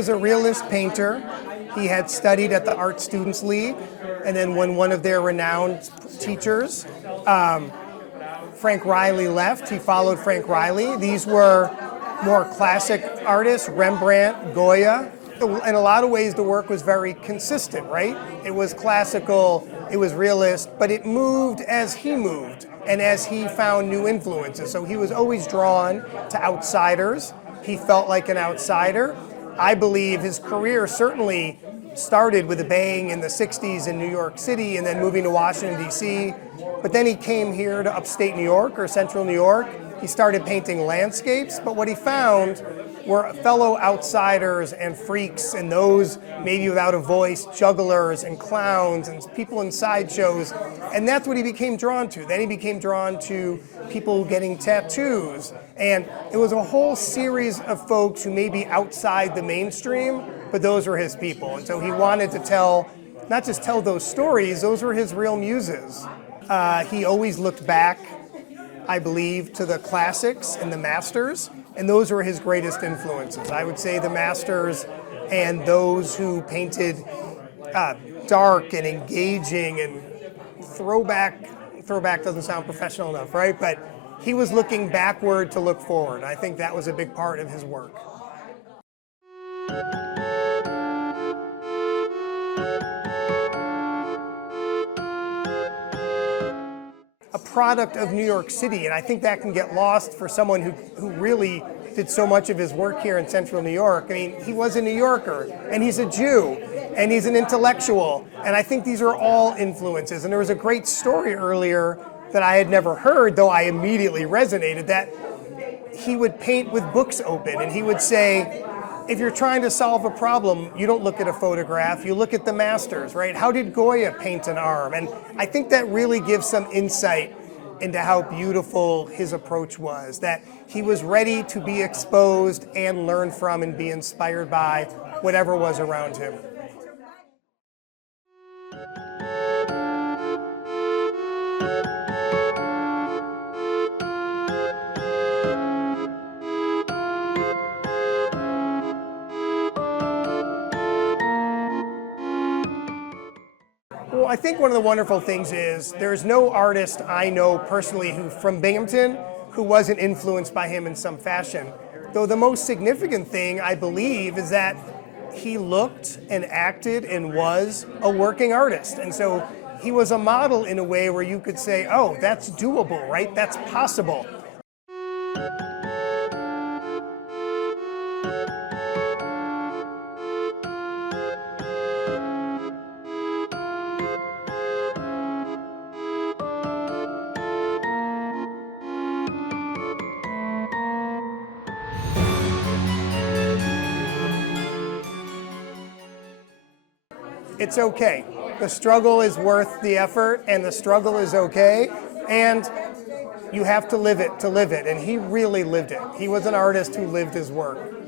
was a realist painter. He had studied at the Art Students League, and then when one of their renowned teachers, Frank Riley, left, he followed Frank Riley. These were more classic artists, Rembrandt, Goya. In a lot of ways, the work was very consistent, right? It was classical, it was realist, but it moved as he moved and as he found new influences. So he was always drawn to outsiders. He felt like an outsider. I believe his career certainly started with a bang in the 60s in New York City and then moving to Washington, D.C. But then he came here to upstate New York or central New York. He started painting landscapes, but what he found were fellow outsiders and freaks and those maybe without a voice, jugglers and clowns and people in sideshows. And that's what he became drawn to. Then he became drawn to people getting tattoos. And it was a whole series of folks who may be outside the mainstream, but those were his people. And so he wanted to tell, not just tell those stories, those were his real muses. He always looked back, I believe, to the classics and the masters, and those were his greatest influences. I would say the masters and those who painted dark and engaging and throwback doesn't sound professional enough, right? But he was looking backward to look forward. I think that was a big part of his work. A product of New York City, and I think that can get lost for someone who really did so much of his work here in central New York. I mean, he was a New Yorker, and he's a Jew, and he's an intellectual, and I think these are all influences. And there was a great story earlier that I had never heard, though I immediately resonated, that he would paint with books open, and he would say, if you're trying to solve a problem, you don't look at a photograph, you look at the masters, right? How did Goya paint an arm? And I think that really gives some insight into how beautiful his approach was, that he was ready to be exposed and learn from and be inspired by whatever was around him. Well, I think one of the wonderful things is there's no artist I know personally from Binghamton who wasn't influenced by him in some fashion. Though the most significant thing, I believe, is that he looked and acted and was a working artist. And so he was a model in a way where you could say, oh, that's doable, right? That's possible. It's okay. The struggle is worth the effort, and the struggle is okay, and you have to live it, and he really lived it. He was an artist who lived his work.